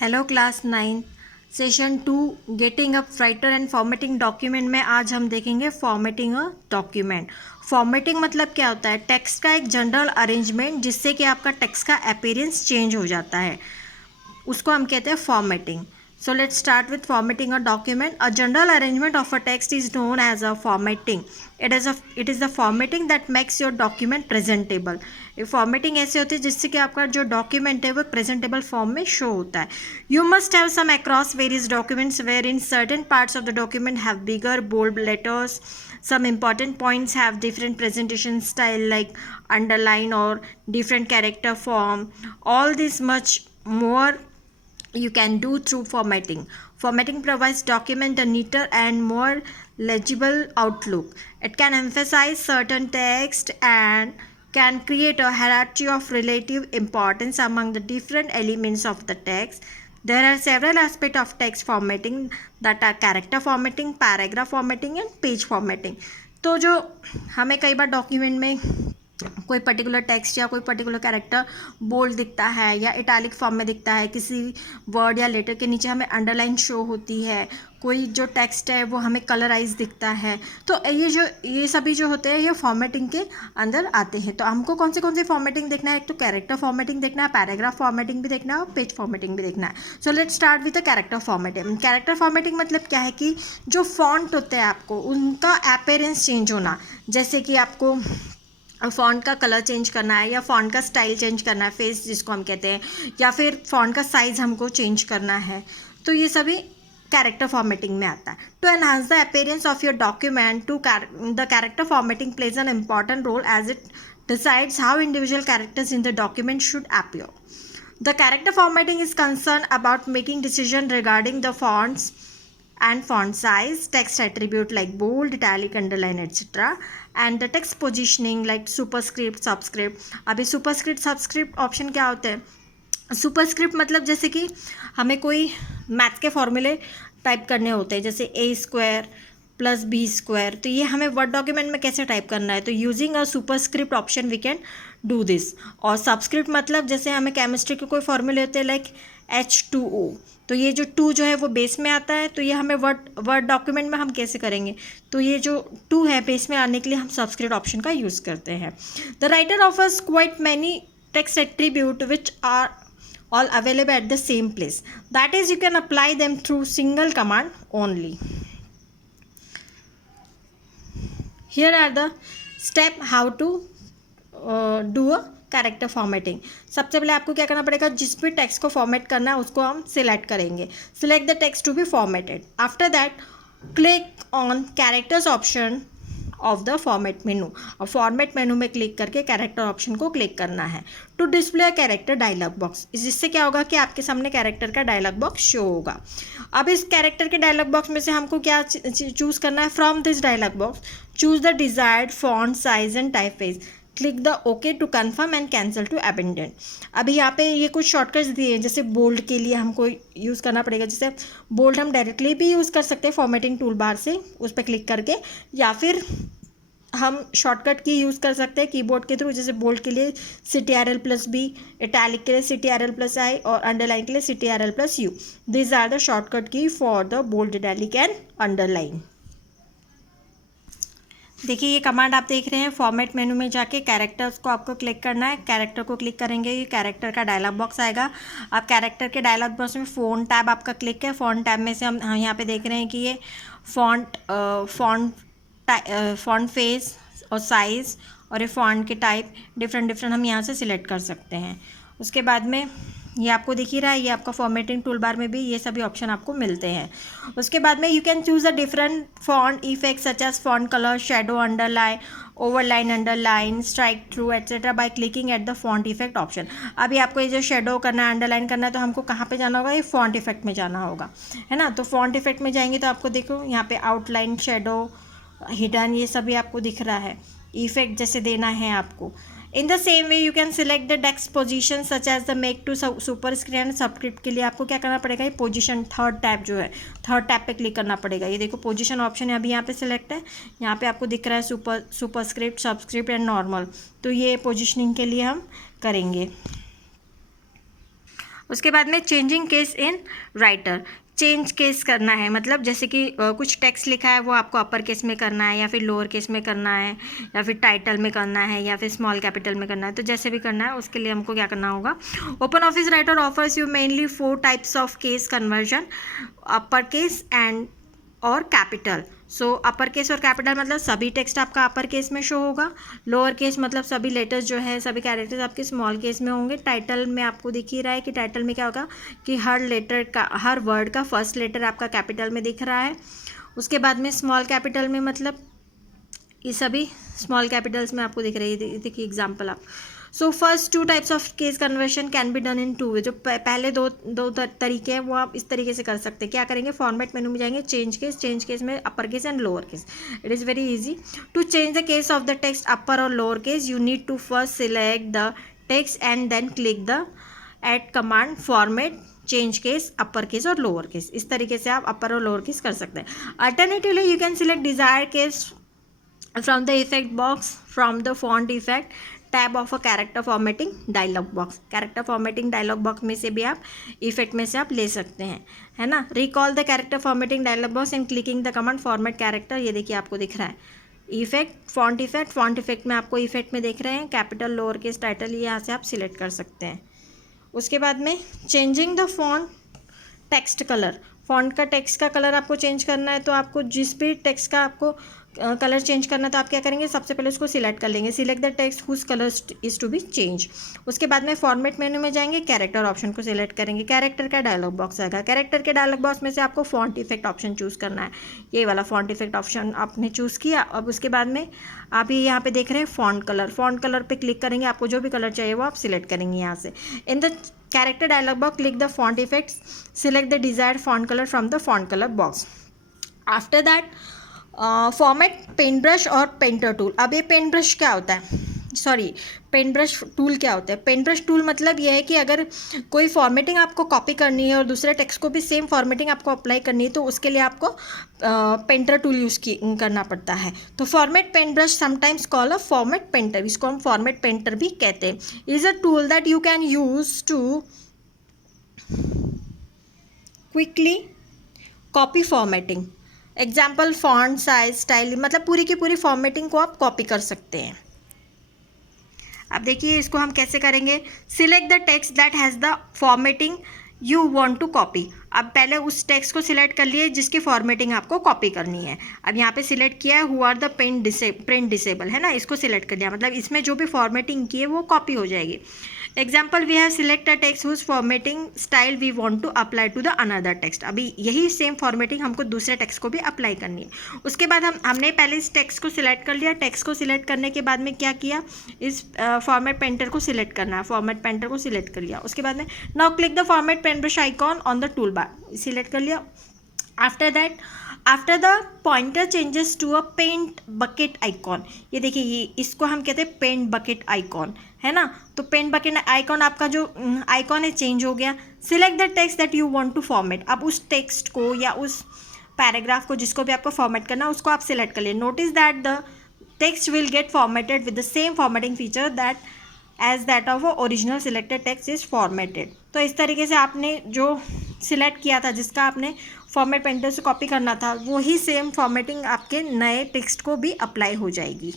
Hello class 9 session 2 getting up writer and formatting document में आज हम देखेंगे फॉर्मेटिंग अ डॉक्यूमेंट। फॉर्मेटिंग मतलब क्या होता है? टेक्स्ट का एक जनरल अरेंजमेंट जिससे कि आपका टेक्स्ट का अपीयरेंस चेंज हो जाता है, उसको हम कहते हैं formatting. So let's start with formatting a document. A general arrangement of a text is known as a formatting. It is the formatting that makes your document presentable. ये formatting ऐसे होती है जिससे कि आपका जो document है वो presentable form में show होता है. You must have some across various documents wherein certain parts of the document have bigger bold letters. Some important points have different presentation style like underline or different character form. All this much more you can do through formatting. Formatting provides document a neater and more legible outlook. It can emphasize certain text and can create a hierarchy of relative importance among the different elements of the text. There are several aspects of text formatting that are character formatting, paragraph formatting and page formatting. तो जो हमें कई बार document में कोई particular text या कोई particular character bold दिखता है या इटैलिक फॉर्म में दिखता है, किसी वर्ड या लेटर के नीचे हमें अंडरलाइन शो होती है, कोई जो टेक्स्ट है वो हमें कलराइज दिखता है, तो ये सभी जो होते हैं ये फॉर्मेटिंग के अंदर आते हैं। तो हमको कौन से फॉर्मेटिंग देखना है? एक तो कैरेक्टर फॉर्मेटिंग देखना है, पैराग्राफ फॉर्मेटिंग भी देखना है और पेज फॉर्मेटिंग भी देखना है। So let's start with the character formatting. Character formatting मतलब क्या है कि जो फॉन्ट होते हैं आपको उनका अपीयरेंस चेंज होना, जैसे कि आपको फ़ॉन्ट का कलर चेंज करना है या फ़ॉन्ट का स्टाइल चेंज करना है, फेस जिसको हम कहते हैं, या फिर फ़ॉन्ट का साइज़ हमको चेंज करना है, तो ये सभी कैरेक्टर फॉर्मेटिंग में आता है। To enhance the appearance of your document the character formatting plays an important role as it decides how individual characters in the document should appear. The character formatting is concerned about making decisions regarding the fonts and font size, text attribute like bold, italic, underline, etc. and the text positioning like superscript, subscript. अभी superscript, subscript option क्या होते हैं? Superscript मतलब जैसे कि हमें कोई maths के फॉर्मूले टाइप करने होते हैं, जैसे a² + b², तो ये हमें वर्ड डॉक्यूमेंट में कैसे टाइप करना है, तो using a superscript option we can do this. और सबस्क्रिप्ट मतलब जैसे हमें केमिस्ट्री के कोई फॉर्मूले होते हैं लाइक H2O, तो ये जो 2 जो है वो बेस में आता है, तो ये हमें वर्ड डॉक्यूमेंट में हम कैसे करेंगे, तो ये जो 2 है बेस में आने के लिए हम सबस्क्रिप्ट ऑप्शन का यूज़ करते हैं। The writer offers quite many text attribute which are all available at the same place, that is you can apply them through single command only. Here are the step how to do a character formatting. सबसे पहले आपको क्या करना पड़ेगा, जिस भी text को format करना है उसको हम सिलेक्ट करेंगे, select the text to be formatted. After that click on characters option of the format menu, और फॉर्मेट मेनू में क्लिक करके कैरेक्टर ऑप्शन को क्लिक करना है to display a character dialog box. जिससे क्या होगा कि आपके सामने कैरेक्टर का डायलॉग बॉक्स शो होगा। अब इस कैरेक्टर के डायलॉग बॉक्स में से हमको क्या चूज़ करना है? From this dialog box choose the desired font size and typeface, click the okay to confirm and cancel to abandon. अभी यहाँ पे ये कुछ शॉर्टकट्स दिए हैं, जैसे बोल्ड के लिए हमको यूज़ करना पड़ेगा, जैसे बोल्ड हम डायरेक्टली भी यूज़ कर सकते हैं फॉर्मेटिंग टूल बार से, उस पर क्लिक करके, या फिर हम शॉर्टकट की यूज़ कर सकते हैं कीबोर्ड के थ्रू, जैसे बोल्ड के लिए CTRL+B, इटैलिक के लिए CTRL+I और अंडरलाइन के लिए CTRL+U। This are the shortcut key for the bold, italic and underline. देखिए ये कमांड आप देख रहे हैं, फॉर्मेट मेनू में जाके कैरेक्टर्स को आपको क्लिक करना है, कैरेक्टर को क्लिक करेंगे ये कैरेक्टर का डायलॉग बॉक्स आएगा। आप कैरेक्टर के डायलॉग बॉक्स में फ़ॉन्ट टैब आपका क्लिक है, फ़ॉन्ट टैब में से हम यहाँ पे देख रहे हैं कि ये फ़ॉन्ट फेस और साइज़ और ये फ़ॉन्ट के टाइप डिफरेंट हम यहाँ से सिलेक्ट कर सकते हैं। उसके बाद में ये आपको दिख ही रहा है, ये आपका फॉर्मेटिंग टूल बार में भी ये सभी ऑप्शन आपको मिलते हैं। उसके बाद में you can choose a different font effect such as font colour, shadow, underline, overline, underline, strike through etcetera by clicking at the font effect option. अभी आपको ये जो शेडो करना है, अंडरलाइन करना है, तो हमको कहाँ पे जाना होगा? ये फॉन्ट इफेक्ट में जाना होगा, है ना। तो फॉन्ट इफेक्ट में जाएंगे तो आपको देखो यहाँ पे आउटलाइन, शेडो, हिडन, ये सभी आपको दिख रहा है, इफेक्ट जैसे देना है आपको। In the same way you can select the text position such as the make to super screen and subscript के लिए आपको क्या करना पड़ेगा? ये पोजीशन थर्ड टैब जो है, थर्ड टैब पे क्लिक करना पड़ेगा। ये देखो पोजीशन ऑप्शन है, अभी यहाँ पे सिलेक्ट है, यहाँ पे आपको दिख रहा है सुपरस्क्रिप्ट, सबस्क्रिप्ट एंड नॉर्मल, तो ये पोजिशनिंग के लिए हम करेंगे। उसके बाद में changing case in writer, change case करना है, मतलब जैसे कि कुछ टेक्स्ट लिखा है वो आपको अपर केस में करना है या फिर लोअर केस में करना है या फिर टाइटल में करना है या फिर स्मॉल कैपिटल में करना है, तो जैसे भी करना है उसके लिए हमको क्या करना होगा। Open office writer offers you mainly 4 types of case conversion, upper case and और कैपिटल। सो अपर केस और कैपिटल मतलब सभी टेक्स्ट आपका अपर केस में शो होगा, लोअर केस मतलब सभी लेटर्स जो है सभी कैरेक्टर्स आपके स्मॉल केस में होंगे। टाइटल में आपको दिख ही रहा है कि टाइटल में क्या होगा कि हर लेटर का, हर वर्ड का फर्स्ट लेटर आपका कैपिटल में दिख रहा है। उसके बाद में स्मॉल कैपिटल में मतलब ये सभी स्मॉल कैपिटल्स में आपको दिख रही है। देखिए एग्जाम्पल आप, so first 2 types of case conversion can be done in 2 वे। जो पहले दो तरीके हैं वो आप इस तरीके से कर सकते हैं। क्या करेंगे, फॉर्मेट मेनू में जाएंगे, चेंज केस में upper case and lower case. It is very easy to change the case of the text upper और lower case. You need to first select the text and then click the add command format change case upper case और lower case. इस तरीके से आप अपर और lower case कर सकते हैं। Alternatively you can select desire case from the effect box from the font effect tab of a character formatting dialog box. Character formatting dialog box में से भी आप इफेक्ट में से आप ले सकते हैं, है ना। Recall the character formatting dialog box and clicking the command format character. ये देखिए आपको दिख रहा है इफेक्ट, फॉन्ट इफेक्ट में आपको इफेक्ट में देख रहे हैं कैपिटल लोअर केस टाइटल, ये यहाँ से आप सिलेक्ट कर सकते हैं। उसके बाद में changing the font text colour, font का टेक्स्ट का कलर आपको चेंज करना है तो आपको जिस भी टेक्स्ट का आपको कलर चेंज करना है तो आप क्या करेंगे, सबसे पहले उसको सिलेक्ट कर लेंगे, select the text whose colour is to be change. उसके बाद में फॉर्मेट मेनू में जाएंगे, कैरेक्टर ऑप्शन को सिलेक्ट करेंगे, कैरेक्टर का डायलॉग बॉक्स आएगा, कैरेक्टर के डायलॉग बॉक्स में से आपको फॉन्ट इफेक्ट ऑप्शन चूज़ करना है। ये वाला फॉन्ट इफेक्ट ऑप्शन आपने चूज़ किया। अब उसके बाद में आप ये यहाँ पे देख रहे हैं फॉन्ट कलर पे क्लिक करेंगे, आपको जो भी कलर चाहिए वो आप सिलेक्ट करेंगे यहाँ से। In the character dialog box click the font effects, select the desired font color from the font color box. After that format paint brush और पेंटर टूल। अब ये पेंट ब्रश क्या होता है, सॉरी पेंट ब्रश टूल क्या होता है। Paint brush tool मतलब ये है कि अगर कोई फॉर्मेटिंग आपको कॉपी करनी है और दूसरे टेक्स्ट को भी सेम फॉर्मेटिंग आपको अप्लाई करनी है तो उसके लिए आपको पेंटर टूल यूज़ करना पड़ता है। तो format paint brush sometimes call a format painter, इसको हम फॉर्मेट पेंटर भी कहते हैं। Is a tool that you can use to quickly copy formatting, example font size style, मतलब पूरी की पूरी फॉर्मेटिंग को आप कॉपी कर सकते हैं। अब देखिए इसको हम कैसे करेंगे, select the text that has the formatting you want to copy. अब पहले उस टेक्स्ट को सिलेक्ट कर लिए जिसकी फॉर्मेटिंग आपको कॉपी करनी है। अब यहाँ पे सिलेक्ट किया है who are the print disable, है ना, इसको सिलेक्ट कर लिया, मतलब इसमें जो भी फॉर्मेटिंग की है वो कॉपी हो जाएगी। Example we have select a text whose formatting style we want to apply to the another text. अभी यही सेम फॉर्मेटिंग हमको दूसरे टेक्स्ट को भी अप्लाई करनी है। उसके बाद हमने पहले इस टेक्स्ट को सिलेक्ट कर लिया, टेक्स्ट को सिलेक्ट करने के बाद में क्या किया, इस फॉर्मेट पेंटर को सिलेक्ट करना है, फॉर्मेट पेंटर को सिलेक्ट कर लिया। उसके बाद में now click the format pen brush icon on the tool bar, select कर लिया। After that after the pointer changes to a paint bucket icon, ये देखिए ये इसको हम कहते हैं पेंट बकेट आइकॉन, है ना। तो पेंट बकेट आइकॉन आपका जो आइकॉन है चेंज हो गया। Select the text that you want to format, अब उस टेक्स्ट को या उस पैराग्राफ को जिसको भी आपको फॉर्मेट करना है उसको आप सिलेक्ट कर लिए। Notice that the text will get formatted with the same formatting feature that as that of original selected text is formatted. तो इस तरीके से आपने जो सिलेक्ट किया था, जिसका आपने फॉर्मेट पेंटर से कॉपी करना था, वही सेम फॉर्मेटिंग आपके नए टेक्स्ट को भी अप्लाई हो जाएगी।